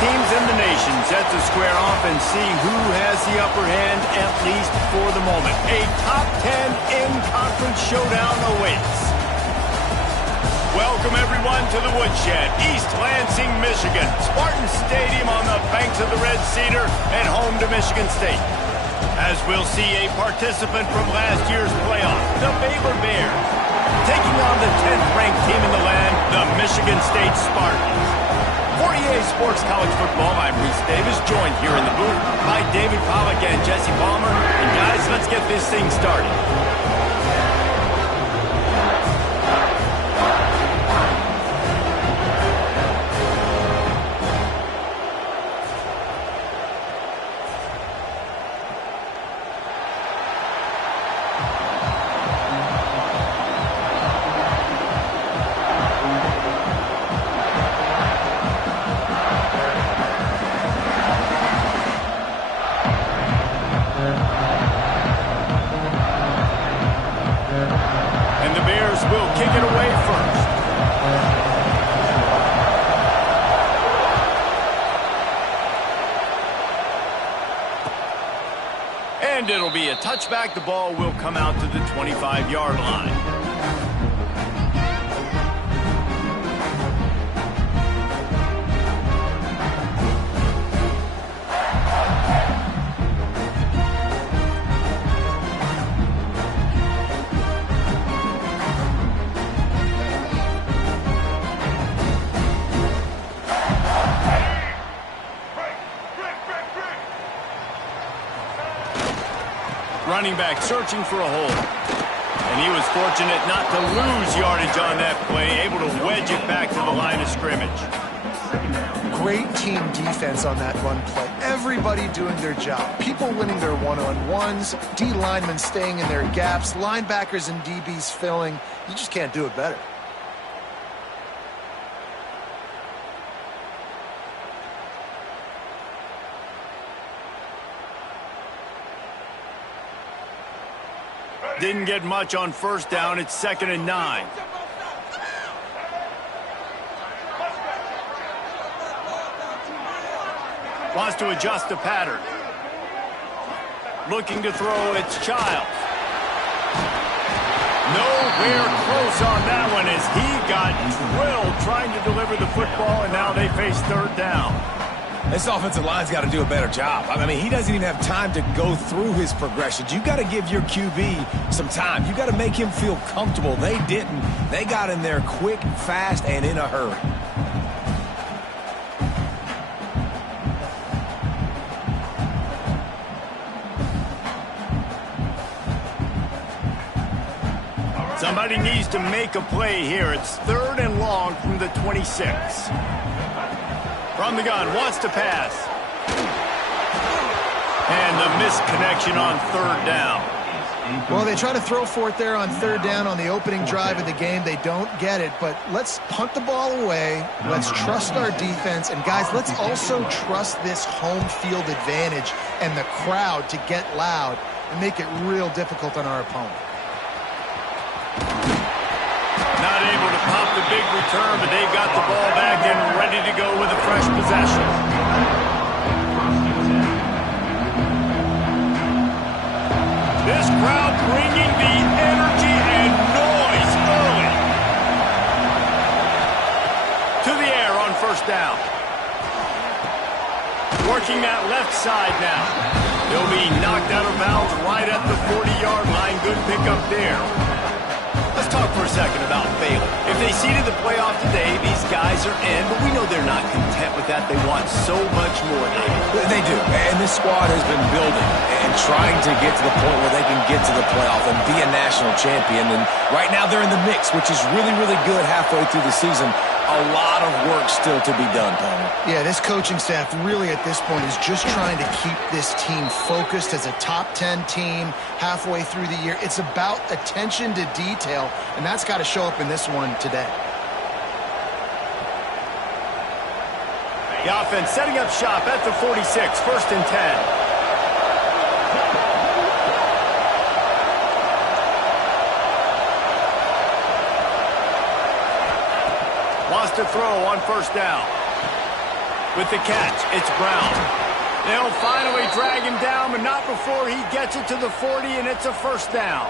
teams in the nation set to square off and see who has the upper hand, at least for the moment. A top 10 in-conference showdown awaits. Welcome, everyone, to the Woodshed, East Lansing, Michigan. Spartan Stadium on the banks of the Red Cedar and home to Michigan State. As we'll see a participant from last year's playoff, the Baylor Bears, taking on the 10th-ranked team in the land, the Michigan State Spartans. For EA Sports College Football, I'm Reese Davis, joined here in the booth by David Pollack and Jesse Palmer. And guys, let's get this thing started. And it'll be a touchback. The ball will come out to the 25-yard line. Running back searching for a hole. And he was fortunate not to lose yardage on that play, able to wedge it back to the line of scrimmage. Great team defense on that run play. Everybody doing their job. People winning their one-on-ones, D linemen staying in their gaps, linebackers and DBs filling. You just can't do it better. Didn't get much on first down. It's 2nd and 9. Wants to adjust the pattern. Looking to throw, it's Childs. Nowhere close on that one as he got drilled trying to deliver the football, and now they face 3rd down. This offensive line's got to do a better job. I mean, he doesn't even have time to go through his progressions. You got to give your QB some time. You got to make him feel comfortable. They didn't. They got in there quick, fast, and in a hurry. Somebody needs to make a play here. It's 3rd and long from the 26. From the gun, wants to pass. And the missed connection on 3rd down. Well, they try to throw for it there on 3rd down on the opening drive of the game. They don't get it, but let's punt the ball away. Let's trust our defense. And, guys, let's also trust this home field advantage and the crowd to get loud and make it real difficult on our opponent. Not able to pop the big return, but they've got the ball back and ready to go with a fresh possession. This crowd bringing the energy and noise early. To the air on 1st down. Working that left side now. He'll be knocked out of bounds right at the 40-yard line. Good pickup there. Let's talk for a second about Baylor. If they seeded the playoff today, these guys are in, but we know they're not content with that. They want so much more, David. They do, and this squad has been building and trying to get to the point where they can get to the playoff and be a national champion. And right now they're in the mix, which is really, really good halfway through the season. A lot of work still to be done, Palmer. Yeah, this coaching staff really at this point is just trying to keep this team focused as a top 10 team halfway through the year. It's about attention to detail, and that's got to show up in this one today. The offense setting up shop at the 46, 1st and 10. Wants to throw on 1st down. With the catch, it's Brown. They'll finally drag him down, but not before he gets it to the 40, and it's a first down.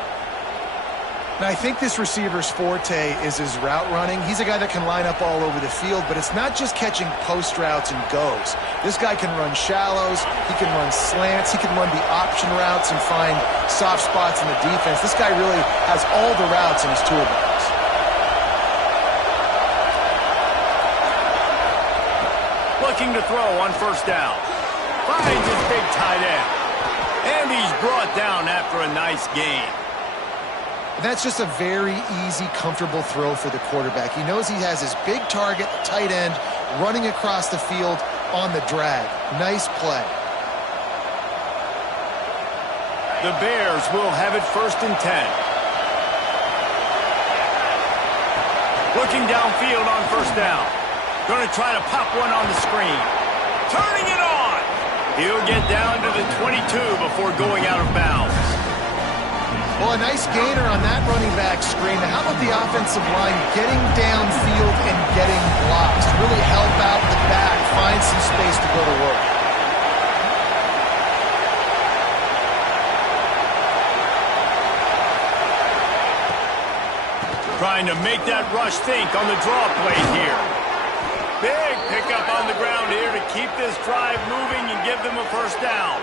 Now, I think this receiver's forte is his route running. He's a guy that can line up all over the field, but it's not just catching post routes and goes. This guy can run shallows, he can run slants, he can run the option routes and find soft spots in the defense. This guy really has all the routes in his toolbox. Looking to throw on first down. Finds his big tight end. And he's brought down after a nice gain. That's just a very easy, comfortable throw for the quarterback. He knows he has his big target, the tight end, running across the field on the drag. Nice play. The Bears will have it 1st and 10. Looking downfield on first down. Going to try to pop one on the screen. Turning it on. He'll get down to the 22 before going out of bounds. Well, a nice gainer on that running back screen. Now, how about the offensive line getting downfield and getting blocks to really help out the back, find some space to go to work? Trying to make that rush think on the draw play here. Big pickup on the ground here to keep this drive moving and give them a first down.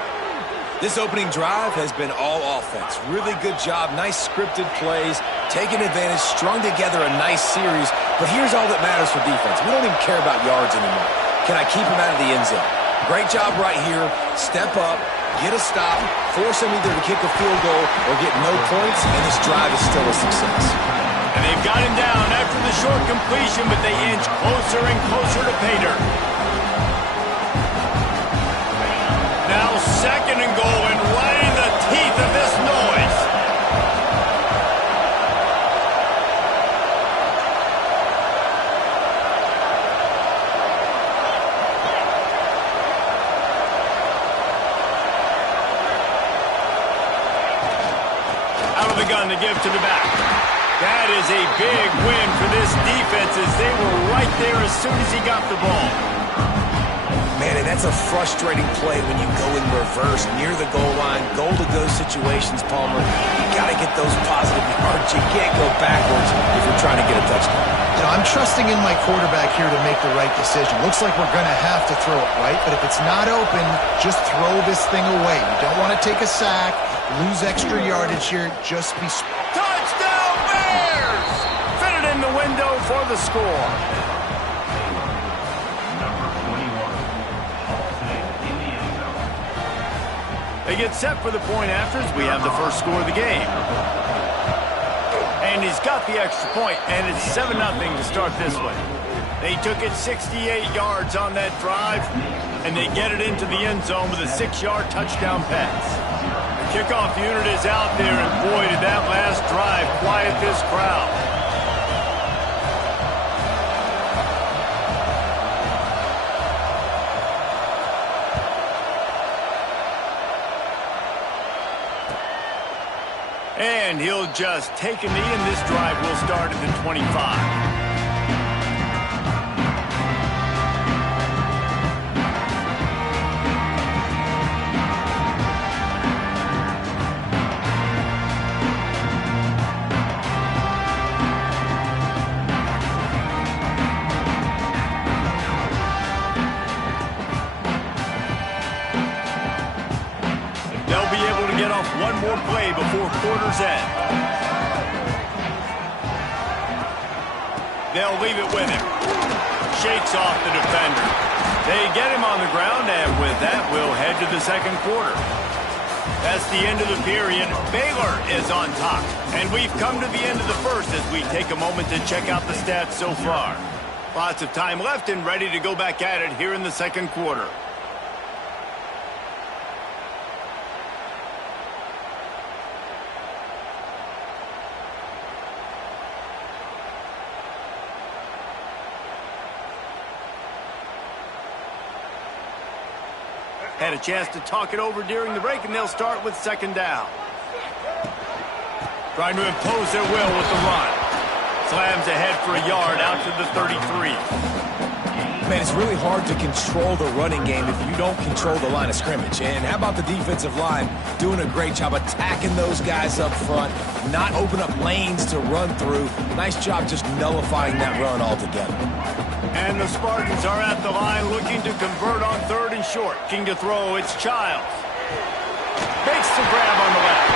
This opening drive has been all offense. Really good job, nice scripted plays, taking advantage, strung together a nice series. But here's all that matters for defense. We don't even care about yards anymore. Can I keep him out of the end zone? Great job right here. Step up, get a stop, force him either to kick a field goal or get no points, and this drive is still a success. And they've got him down after the short completion, but they inch closer and closer to pay dirt. Now 2nd and goal, and right in the teeth of this noise. Out of the gun to give to the back. That is a big win for this defense as they were right there as soon as he got the ball. Man, and that's a frustrating play when you go in reverse near the goal line, goal-to-go situations, Palmer. You got to get those positive yards. You can't go backwards if you're trying to get a touchdown. You know, I'm trusting in my quarterback here to make the right decision. Looks like we're going to have to throw it, right? But if it's not open, just throw this thing away. You don't want to take a sack, lose extra yardage here. Just be... Touchdown, Bears! Fitted in the window for the score. They get set for the point after as we have the first score of the game. And he's got the extra point, and it's 7-0 to start this one. They took it 68 yards on that drive, and they get it into the end zone with a 6-yard touchdown pass. The kickoff unit is out there, and boy, did that last drive quiet this crowd. And he'll just take a knee, and this drive will start at the 25. One more play before quarter's end. They'll leave it with him. Shakes off the defender. They get him on the ground, and with that, we'll head to the second quarter. That's the end of the period. Baylor is on top. And we've come to the end of the first as we take a moment to check out the stats so far. Lots of time left and ready to go back at it here in the second quarter. Had a chance to talk it over during the break, and they'll start with second down. Trying to impose their will with the run. Slams ahead for a yard out to the 33. Man, it's really hard to control the running game if you don't control the line of scrimmage. And how about the defensive line doing a great job attacking those guys up front, not open up lanes to run through. Nice job just nullifying that run altogether. And the Spartans are at the line looking to convert on 3rd and short. King to throw, it's Childs. Makes the grab on the left.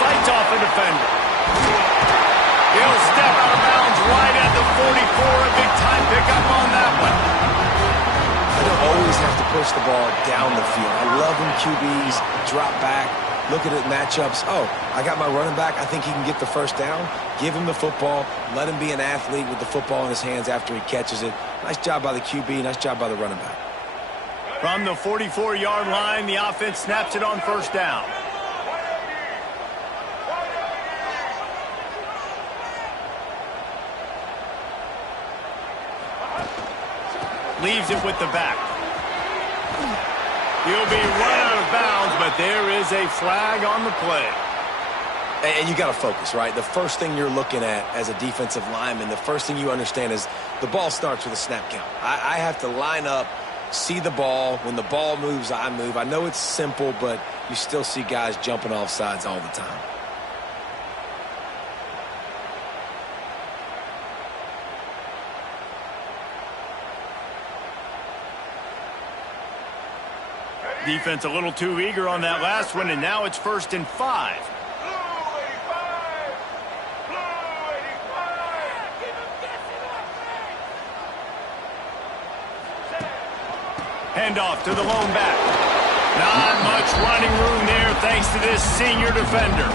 Fights off a defender. He'll step out of bounds right at the 44. A big time pickup on that one. I don't always have to push the ball down the field. I love when QBs drop back, look at it matchups. Oh, I got my running back. I think he can get the first down. Give him the football. Let him be an athlete with the football in his hands after he catches it. Nice job by the QB. Nice job by the running back. From the 44-yard line, the offense snaps it on 1st down. Leaves it with the back. He'll be run out of bounds, but there is a flag on the play. And you got to focus, right? The first thing you're looking at as a defensive lineman, the first thing you understand is the ball starts with a snap count. I have to line up, see the ball. When the ball moves, I move. I know it's simple, but you still see guys jumping off sides all the time. Defense a little too eager on that last one, and now it's 1st and 5. Handoff to the lone back. Not much running room there thanks to this senior defender.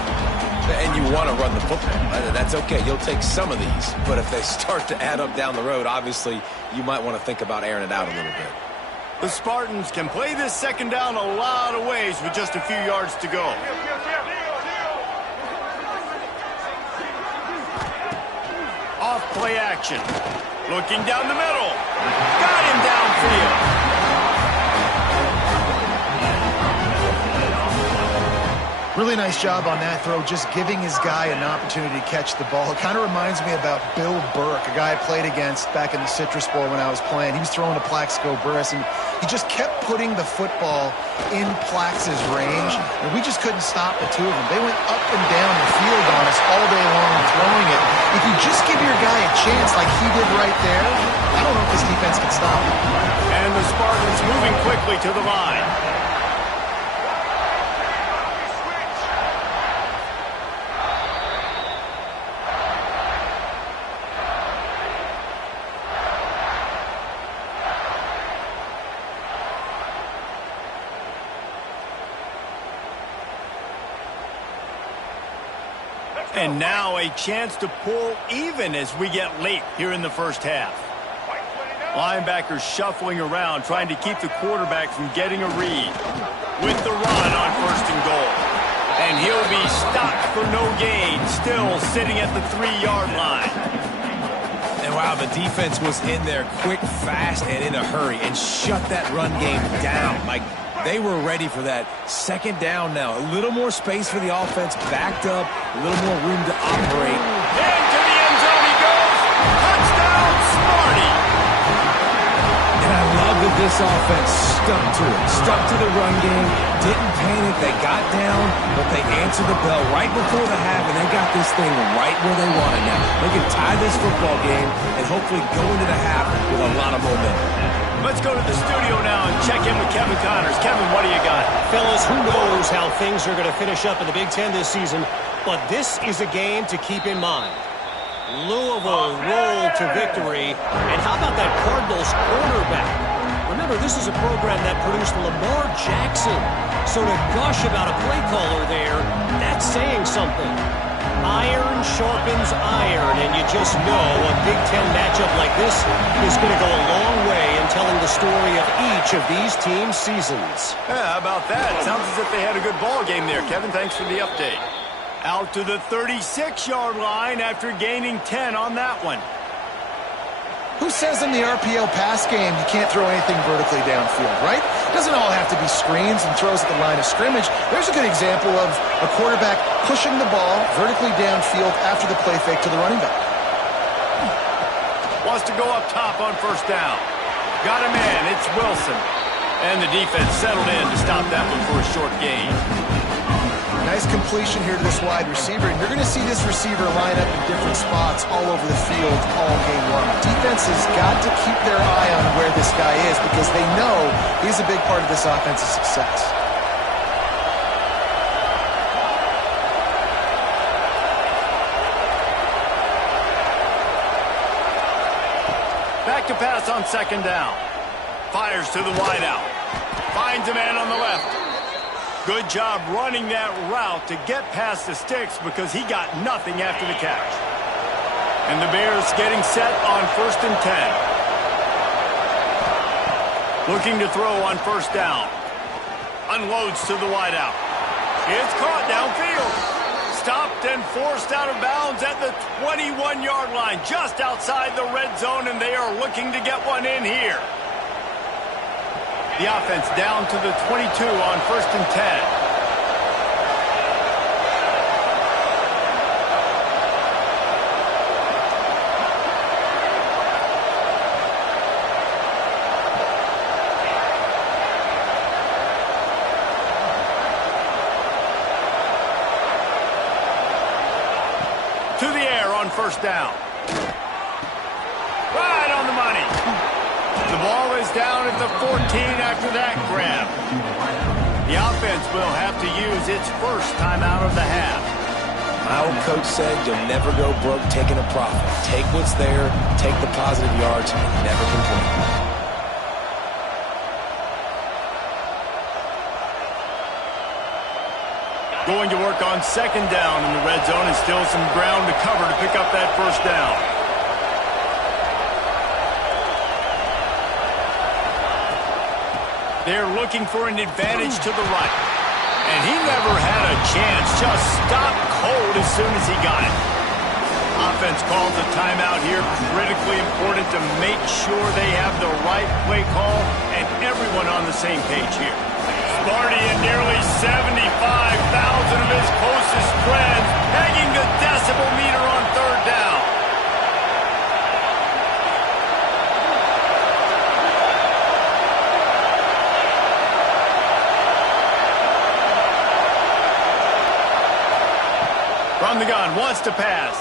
And you want to run the football. That's okay. You'll take some of these. But if they start to add up down the road, obviously you might want to think about airing it out a little bit. The Spartans can play this 2nd down a lot of ways with just a few yards to go. Off play action. Looking down the middle. Got him downfield. Really nice job on that throw, just giving his guy an opportunity to catch the ball. It kind of reminds me about Bill Burke, a guy I played against back in the Citrus Bowl when I was playing. He was throwing to Plaxico Burress, and he just kept putting the football in Plax's range, and we just couldn't stop the two of them. They went up and down the field on us all day long throwing it. If you just give your guy a chance like he did right there, I don't know if this defense can stop him. And the Spartans moving quickly to the line. And now a chance to pull even as we get late here in the 1st half. Linebackers shuffling around, trying to keep the quarterback from getting a read. With the run on 1st and goal. And he'll be stopped for no gain, still sitting at the 3-yard line. And wow, the defense was in there quick, fast, and in a hurry and shut that run game down. Like, they were ready for that 2nd down now. A little more space for the offense, backed up, a little more room to operate. Into the end zone he goes. Touchdown, Sparty. And I love that this offense stuck to it, stuck to the run game, didn't panic. They got down, but they answered the bell right before the half, and they got this thing right where they want it now. They can tie this football game and hopefully go into the half with a lot of momentum. Let's go to the studio now and check in with Kevin Connors. Kevin, what do you got? Fellas, who knows how things are going to finish up in the Big Ten this season, but this is a game to keep in mind. Louisville rolled to victory, and how about that Cardinals quarterback? Remember, this is a program that produced Lamar Jackson, so to gush about a play caller there, that's saying something. Iron sharpens iron, and you just know a Big Ten matchup like this is going to go a long way in telling the story of each of these teams' seasons. Yeah, how about that? Sounds as if they had a good ball game there. Kevin, thanks for the update. Out to the 36-yard line after gaining 10 on that one. Who says in the RPO pass game you can't throw anything vertically downfield, right? It doesn't all have to be screens and throws at the line of scrimmage. There's a good example of a quarterback pushing the ball vertically downfield after the play fake to the running back. Wants to go up top on first down. Got a man. It's Wilson. And the defense settled in to stop that one for a short gain. Nice completion here to this wide receiver, and you're going to see this receiver line up in different spots all over the field all game long. Defense has got to keep their eye on where this guy is because they know he's a big part of this offense's success. Back to pass on second down. Fires to the wideout. Finds a man on the left. Good job running that route to get past the sticks because he got nothing after the catch. And the Bears getting set on 1st and 10. Looking to throw on first down. Unloads to the wideout. It's caught downfield. Stopped and forced out of bounds at the 21-yard line, just outside the red zone, and they are looking to get one in here. The offense down to the 22 on 1st and 10. To the air on first down. Right on the money. The ball is down at the 14 after that grab. The offense will have to use its first timeout of the half. My old coach said you'll never go broke taking a profit. Take what's there, take the positive yards, and never complain. Going to work on second down in the red zone, and still some ground to cover to pick up that first down. They're looking for an advantage to the right. And he never had a chance. Just stopped cold as soon as he got it. Offense calls a timeout here. Critically important to make sure they have the right play call and everyone on the same page here. Sparty and nearly 75,000 of his closest friends pegging the decibel meter on third down. From the gun, wants to pass.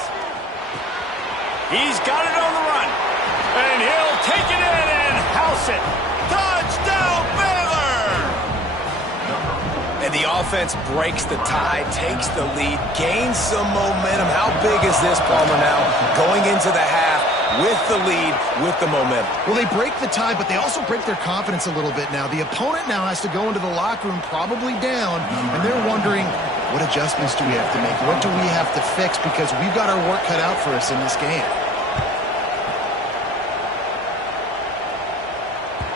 He's got it on the run. And he'll take it in and house it. Touchdown, Baylor! And the offense breaks the tie, takes the lead, gains some momentum. How big is this, Palmer, now? Going into the half with the lead, with the momentum. Well, they break the tie, but they also break their confidence a little bit now. The opponent now has to go into the locker room probably down, and they're wondering, what adjustments do we have to make? What do we have to fix? Because we've got our work cut out for us in this game.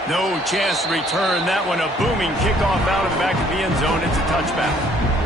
No chance to return that one. A booming kickoff out of the back of the end zone. It's a touchback.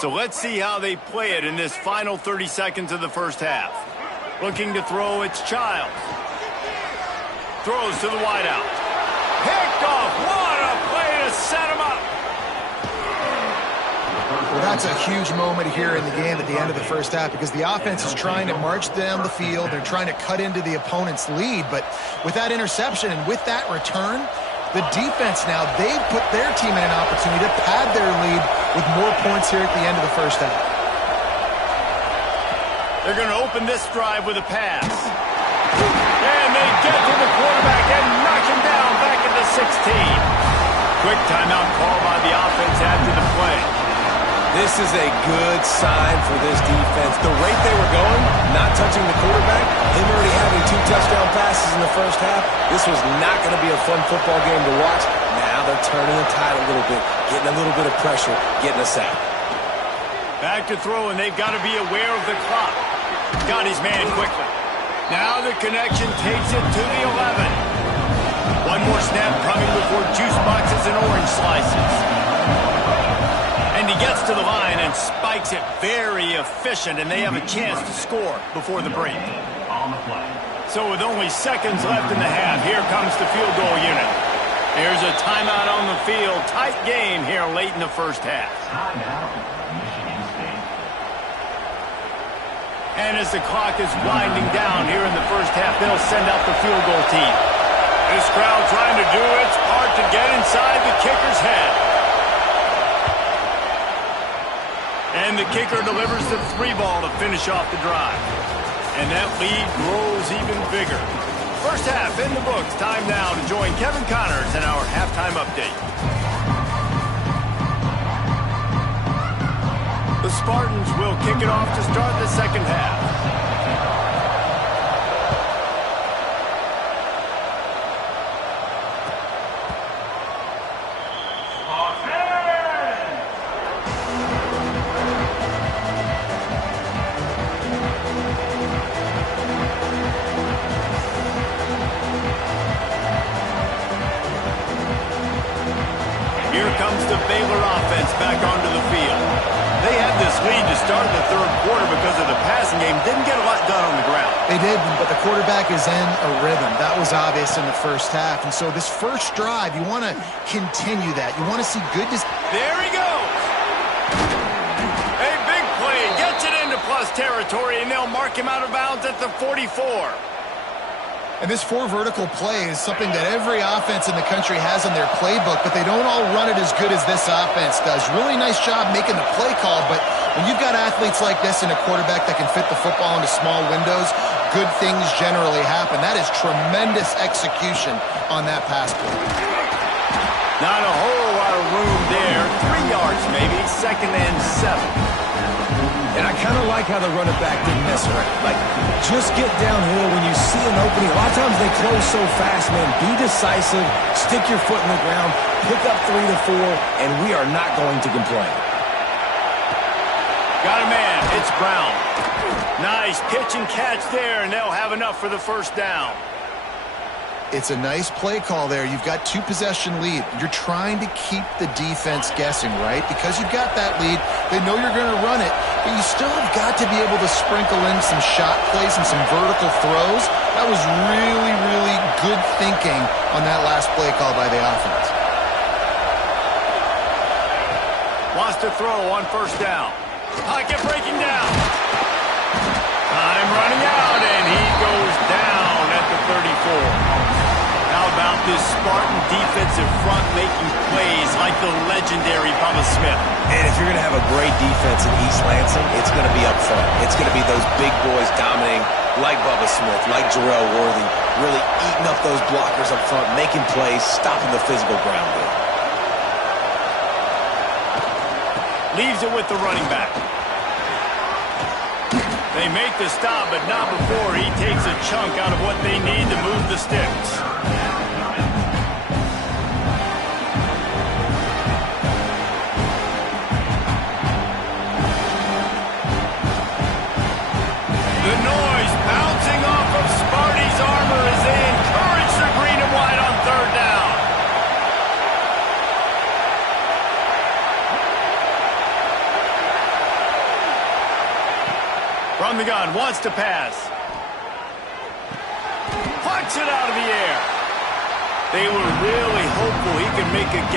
So let's see how they play it in this final 30 seconds of the first half. Looking to throw, it's Childs. Throws to the wideout. Picked off. What a play to set him up. Well, that's a huge moment here in the game at the end of the first half because the offense is trying to march down the field. They're trying to cut into the opponent's lead. But with that interception and with that return, the defense now, they've put their team in an opportunity to pad their lead with more points here at the end of the first half. They're going to open this drive with a pass. And they get to the quarterback and knock him down back at the 16. Quick timeout call by the offense after the play. This is a good sign for this defense. The rate they were going, not touching the quarterback, him already having 2 touchdown passes in the first half, this was not going to be a fun football game to watch. Now Now they're turning the tide a little bit, getting a little bit of pressure, getting us out. Back to throw, and they've got to be aware of the clock. Got his man quickly. Now the connection takes it to the 11. One more snap coming before juice boxes and orange slices. And he gets to the line and spikes it. Very efficient, and they have a chance to score before the break. So with only seconds left in the half, here comes the field goal unit. Here's a timeout on the field. Tight game here late in the first half. And as the clock is winding down here in the first half, they'll send out the field goal team. This crowd trying to do its part to get inside the kicker's head. And the kicker delivers the 3-ball to finish off the drive. And that lead grows even bigger. First half in the books. Time now to join Kevin Connors in our halftime update. The Spartans will kick it off to start the second half. Here comes the Baylor offense back onto the field. They had this lead to start the third quarter because of the passing game. Didn't get a lot done on the ground. They did, but the quarterback is in a rhythm. That was obvious in the first half. And so this first drive, you want to continue that. You want to see good... There he goes. A big play. Gets it into plus territory, and they'll mark him out of bounds at the 44. And this 4 vertical play is something that every offense in the country has in their playbook, but they don't all run it as good as this offense does. Really nice job making the play call, but when you've got athletes like this and a quarterback that can fit the football into small windows, good things generally happen. That is tremendous execution on that pass play. Not a whole lot of room there. 3 yards maybe, 2nd and 7. And I kind of like how the running back didn't mess around. Like, just get downhill when you see an opening. A lot of times they close so fast, man. Be decisive, stick your foot in the ground, pick up 3 to 4, and we are not going to complain. Got a man. It's Brown. Nice pitch and catch there, and they'll have enough for the first down. It's a nice play call there. You've got 2-possession lead. You're trying to keep the defense guessing, right? Because you've got that lead, they know you're going to run it, but you still have got to be able to sprinkle in some shot plays and some vertical throws. That was really, really good thinking on that last play call by the offense. Wants to throw on first down. Pocket breaking down. Time running out, and he goes down at the 34. How about this Spartan defensive front making plays like the legendary Bubba Smith? And if you're going to have a great defense in East Lansing, it's going to be up front. It's going to be those big boys dominating like Bubba Smith, like Jarrell Worthy, really eating up those blockers up front, making plays, stopping the physical ground game. Leaves it with the running back. They make the stop, but not before he takes a chunk out of what they need to move the sticks. The noise bouncing off of Sparty's armor as they encourage the green and white on third down. From the gun, wants to pass. Plucks it out of the air. They were really hopeful he could make a game.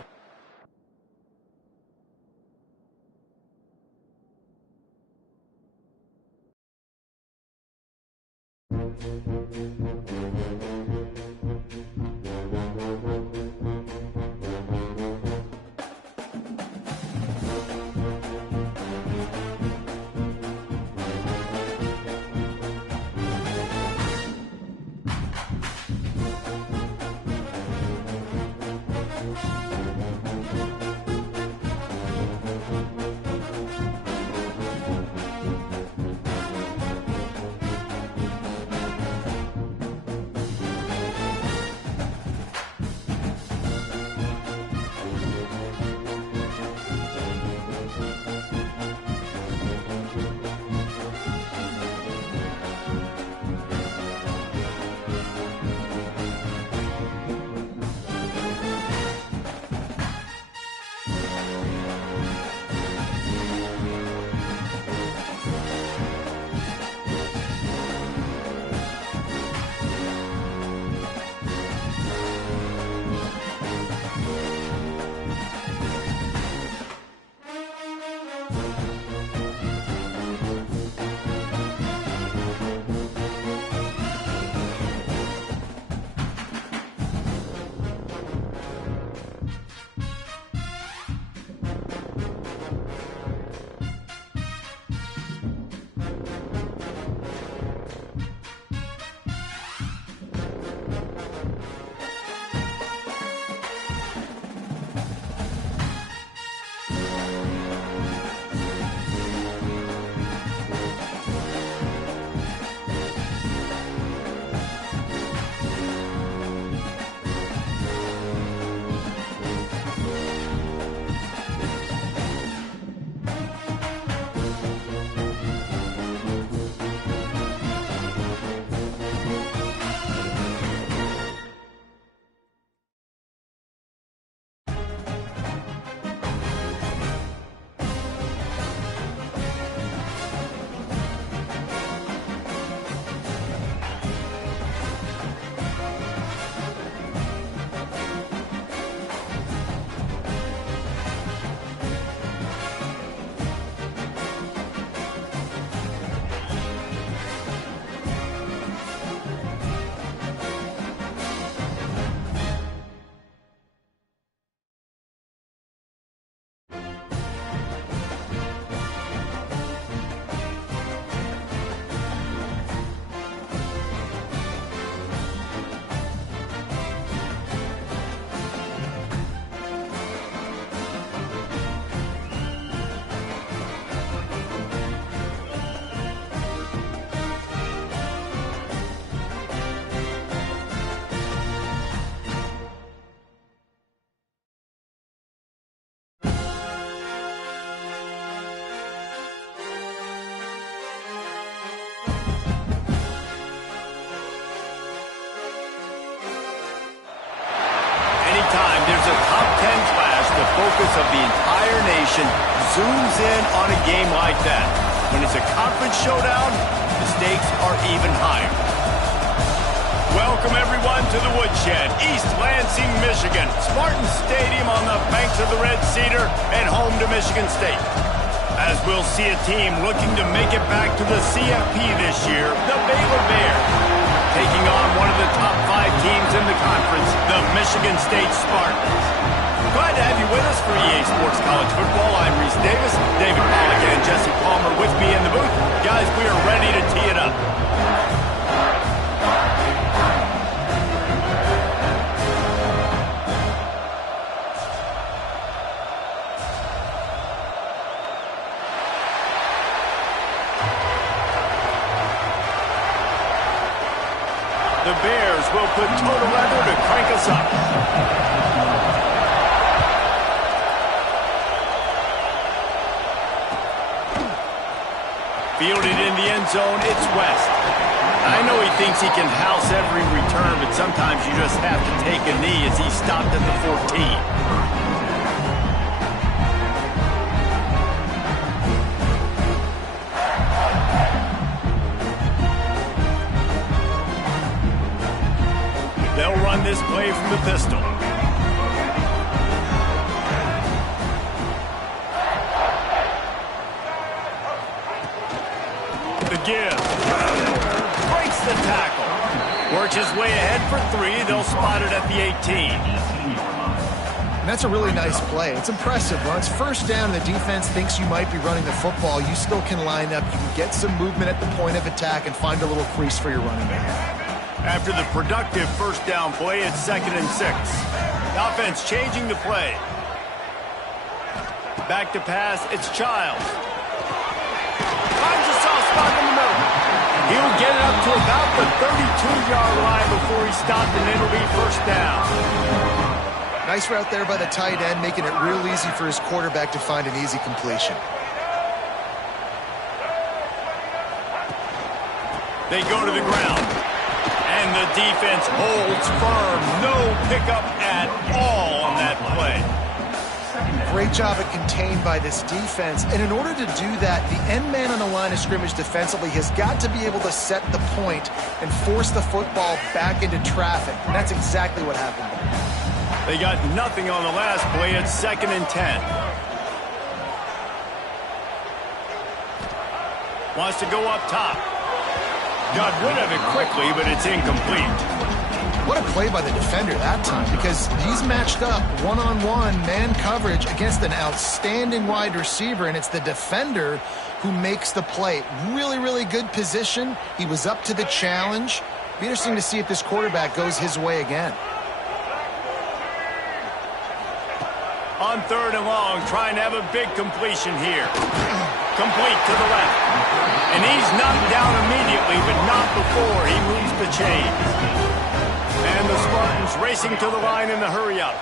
There's a top 10 clash. The focus of the entire nation zooms in on a game like that. When it's a conference showdown, the stakes are even higher. Welcome, everyone, to the Woodshed, East Lansing, Michigan. Spartan Stadium on the banks of the Red Cedar and home to Michigan State. As we'll see a team looking to make it back to the CFP this year, the Baylor Bears, taking on one of the top 5 teams in the conference, the Michigan State Spartans. Glad to have you with us for EA Sports College Football. I'm Reese Davis, David Pollack and Jesse Palmer with me in the booth. Guys, we are ready to tee it up. The Bears will put total leather to crank us up. Fielded in the end zone, it's West. I know he thinks he can house every return, but sometimes you just have to take a knee as he stopped at the 14. They'll run this play from the pistol. The give. Breaks the tackle. Works his way ahead for 3. They'll spot it at the 18. And that's a really nice play. It's impressive. When it's first down and the defense thinks you might be running the football, you still can line up. You can get some movement at the point of attack and find a little crease for your running back. After the productive first down play, it's 2nd and 6. The offense changing the play. Back to pass, it's Childs. Finds a soft spot in the middle. He'll get it up to about the 32-yard line before he stopped, and it'll be first down. Nice route there by the tight end, making it real easy for his quarterback to find an easy completion. They go to the ground. And the defense holds firm. No pickup at all on that play. Great job at contained by this defense. And in order to do that, the end man on the line of scrimmage defensively has got to be able to set the point and force the football back into traffic. And that's exactly what happened. They got nothing on the last play. It's 2nd and 10. Wants to go up top. Got rid of it quickly, but it's incomplete. What a play by the defender that time, because he's matched up one-on-one man coverage against an outstanding wide receiver, and it's the defender who makes the play. Really, really good position. He was up to the challenge. Be interesting to see if this quarterback goes his way again. On 3rd and long, trying to have a big completion here. Complete to the left. And he's knocked down immediately, but not before he moves the chains. And the Spartans racing to the line in the hurry-up.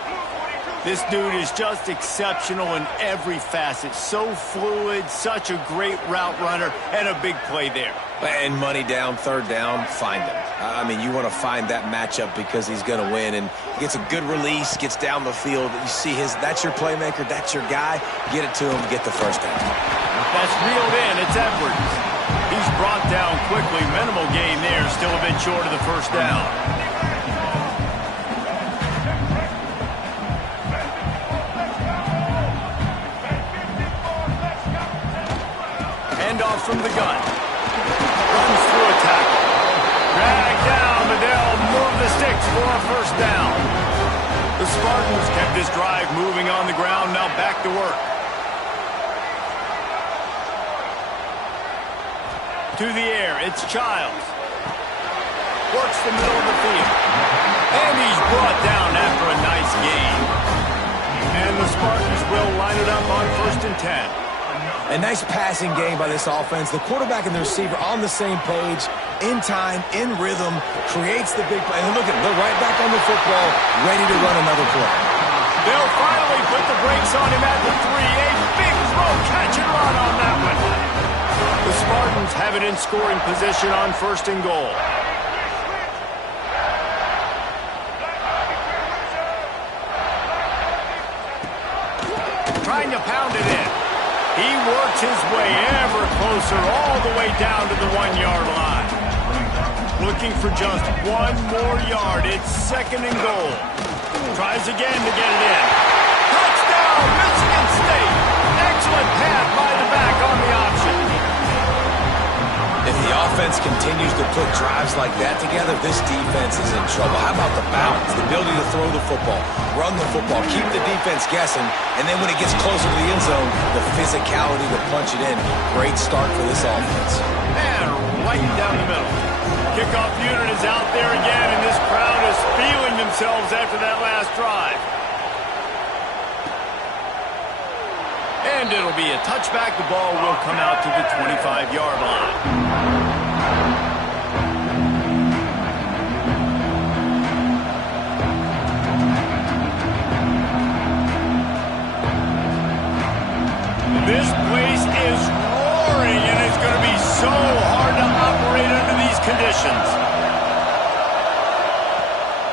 This dude is just exceptional in every facet. So fluid, such a great route runner, and a big play there. And money down, 3rd down, find him. I mean, you want to find that matchup because he's going to win. And gets a good release, gets down the field. You see that's your playmaker, that's your guy. Get it to him, get the 1st down. That's reeled in. It's Edwards. He's brought down quickly. Minimal gain there. Still a bit short of the 1st down. Handoff from the gun. Runs through a tackle. Dragged down, but they'll move the sticks for a 1st down. The Spartans kept this drive moving on the ground. Now back to work. To the air, it's Childs. Works the middle of the field. And he's brought down after a nice gain. And the Spartans will line it up on 1st and 10. A nice passing game by this offense. The quarterback and the receiver on the same page, in time, in rhythm, creates the big play. And look at them, they're right back on the football, ready to run another play. They'll finally put the brakes on him at the 3. A big throw, catch and run on that one. The Spartans have it in scoring position on 1st and goal. Trying to pound it in. He works his way ever closer, all the way down to the 1-yard line. Looking for just 1 more yard. It's 2nd and goal. Tries again to get it in. Touchdown, Michigan State. Excellent pass by the back on the option. If the offense continues to put drives like that together, this defense is in trouble. How about the balance, the ability to throw the football, run the football, keep the defense guessing, and then when it gets closer to the end zone, the physicality to punch it in. Great start for this offense. And right down the middle. Kickoff unit is out there again, and this crowd is feeling themselves after that last drive. And it'll be a touchback. The ball will come out to the 25-yard line. This place is roaring, and it's going to be so hard to operate under these conditions.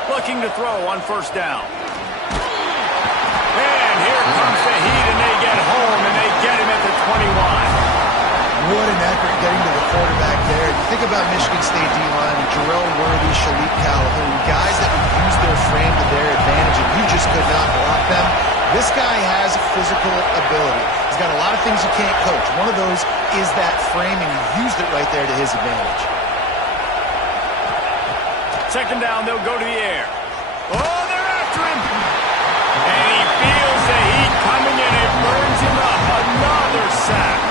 Looking to throw on 1st down. And here comes the heat, and they get home, and they get him at the 21. What an effort getting to the quarterback there. You think about Michigan State D-line, Jarrell Worthy, Shalik Calhoun, guys that would use their frame to their advantage, and you just could not block them. This guy has physical ability. He's got a lot of things you can't coach. One of those is that frame, and he used it right there to his advantage. 2nd down, they'll go to the air. Oh, they're after him. And he feels the heat coming in. It burns him up. Another sack.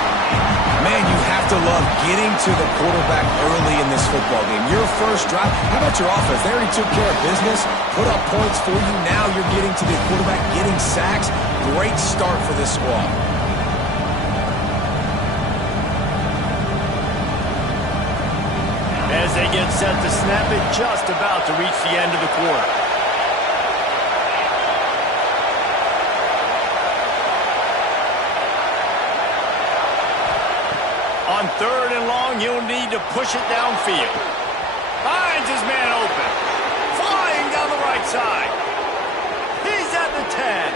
Man, you have to love getting to the quarterback early in this football game. Your first drive, how about your offense? They already took care of business, put up points for you. Now you're getting to the quarterback, getting sacks. Great start for this squad. As they get set to snap it, just about to reach the end of the quarter. On 3rd and long, he'll need to push it downfield. Finds his man open. Flying down the right side. He's at the 10.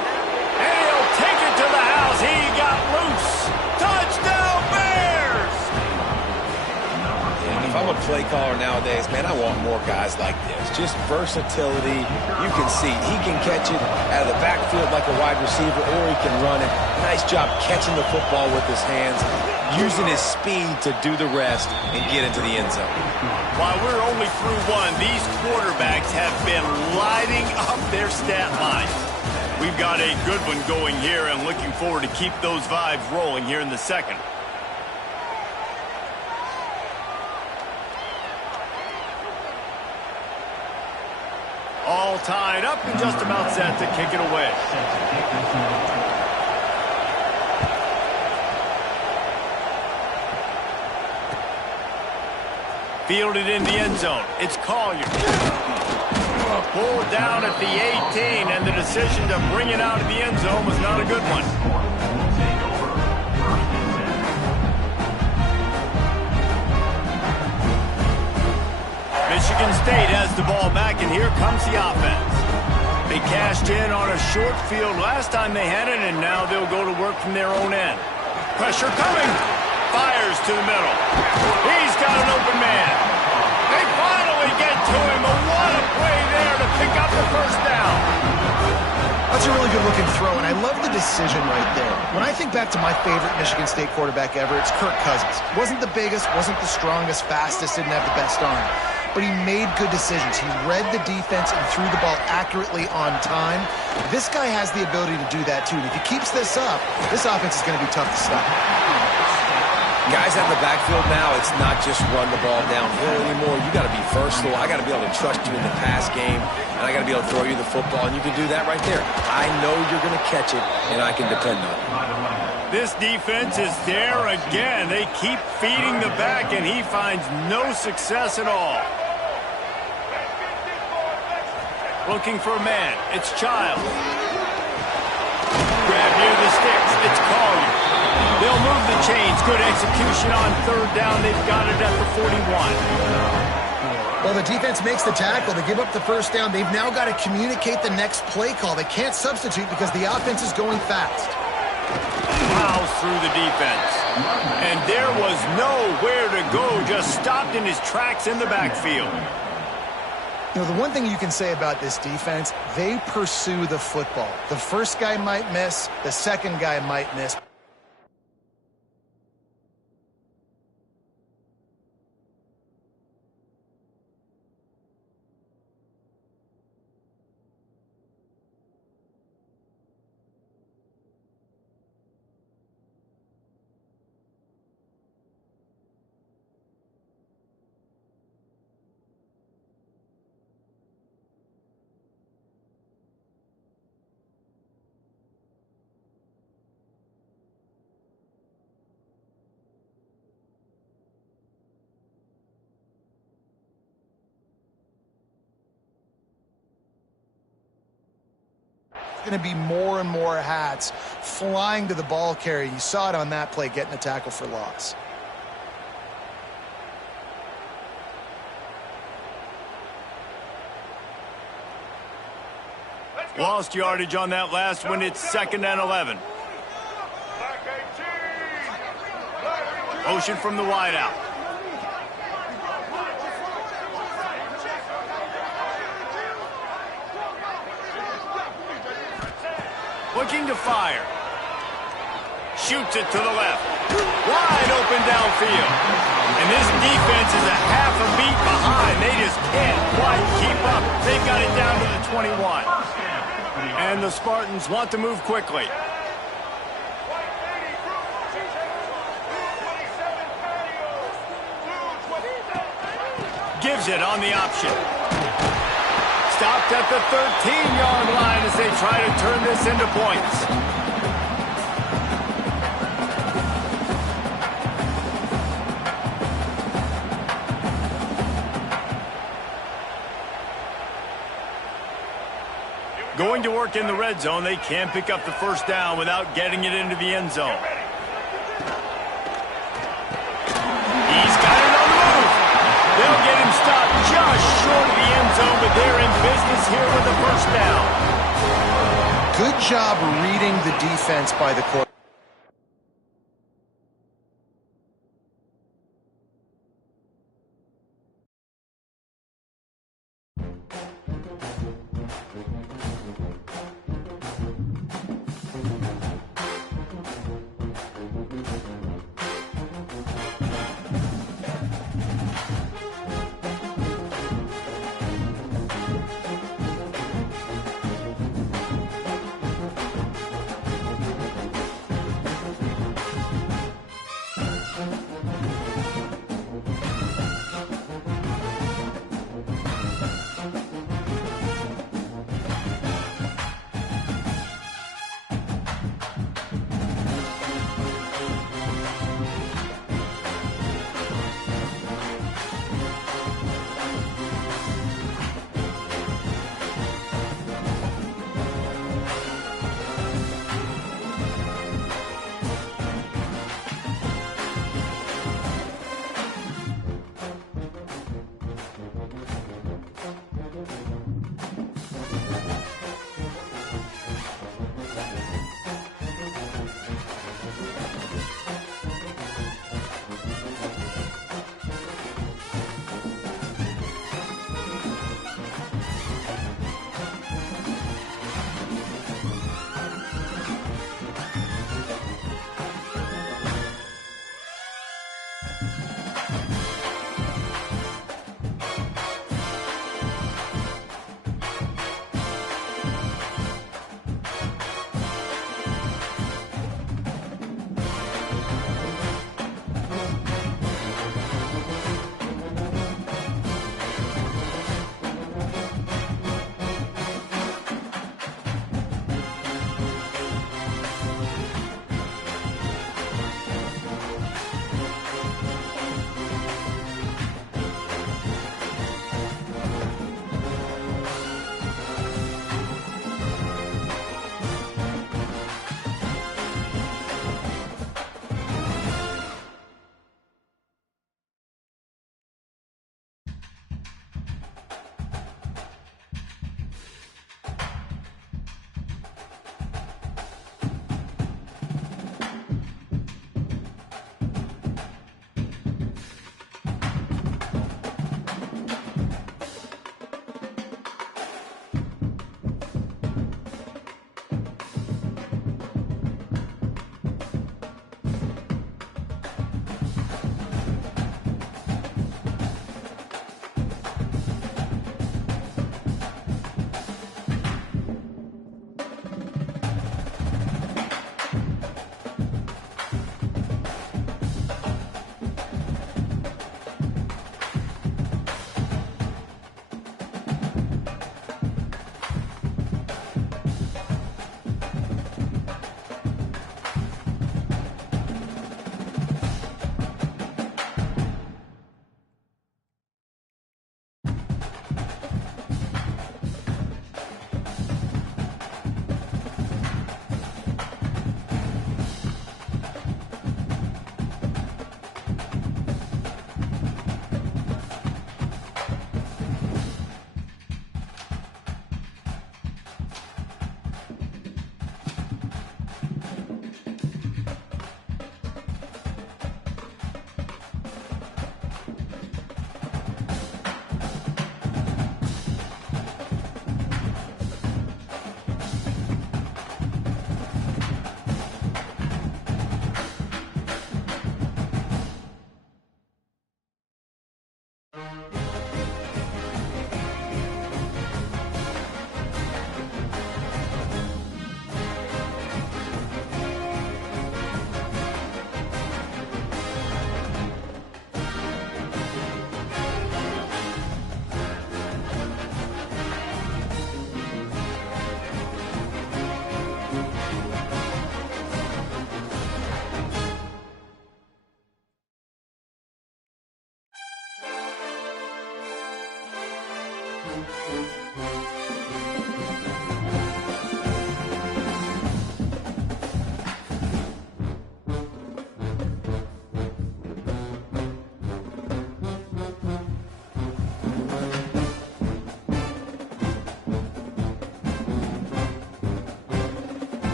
And he'll take it to the house. He got loose. Touchdown, Bears! And if I'm a play caller nowadays, man, I want more guys like this. Just versatility. You can see he can catch it out of the backfield like a wide receiver, or he can run it. Nice job catching the football with his hands, using his speed to do the rest and get into the end zone. While we're only through one, these quarterbacks have been lighting up their stat line. We've got a good one going here and looking forward to keep those vibes rolling here in the second. All tied up and just about set to kick it away. Fielded in the end zone. It's Collier. Pulled down at the 18, and the decision to bring it out of the end zone was not a good one. Michigan State has the ball back, and here comes the offense. They cashed in on a short field last time they had it, and now they'll go to work from their own end. Pressure coming. Fires to the middle. He's got an open man. They finally get to him. But what a play there to pick up the first down. That's a really good-looking throw, and I love the decision right there. When I think back to my favorite Michigan State quarterback ever, it's Kirk Cousins. Wasn't the biggest, wasn't the strongest, fastest, didn't have the best arm. But he made good decisions. He read the defense and threw the ball accurately on time. This guy has the ability to do that, too. And if he keeps this up, this offense is going to be tough to stop. Guys out in the backfield now, it's not just run the ball downhill anymore. You got to be versatile. I got to be able to trust you in the pass game, and I got to be able to throw you the football, and you can do that right there. I know you're going to catch it, and I can depend on it. This defense is there again. They keep feeding the back, and he finds no success at all. Looking for a man. It's Childs. Grab near the sticks. It's Collier. They'll move the chains. Good execution on third down. They've got it at the 41. Well, the defense makes the tackle. They give up the first down. They've now got to communicate the next play call. They can't substitute because the offense is going fast. Plows through the defense. And there was nowhere to go. Just stopped in his tracks in the backfield. You know, the one thing you can say about this defense, they pursue the football. The first guy might miss. The second guy might miss. Going to be more and more hats flying to the ball carrier. You saw it on that play, getting a tackle for loss. Lost yardage on that last one. It's 2nd and 11. Motion from the wideout. Looking to fire. Shoots it to the left. Wide open downfield. And this defense is a half a beat behind. They just can't quite keep up. They got it down to the 21. And the Spartans want to move quickly. Gives it on the option. Stopped at the 13-yard line as they try to turn this into points. Going to work in the red zone. They can't pick up the first down without getting it into the end zone. He's got it on the move. They'll get him stopped just short of the end zone, but they're in business here with the first down. Good job reading the defense by the quarterback.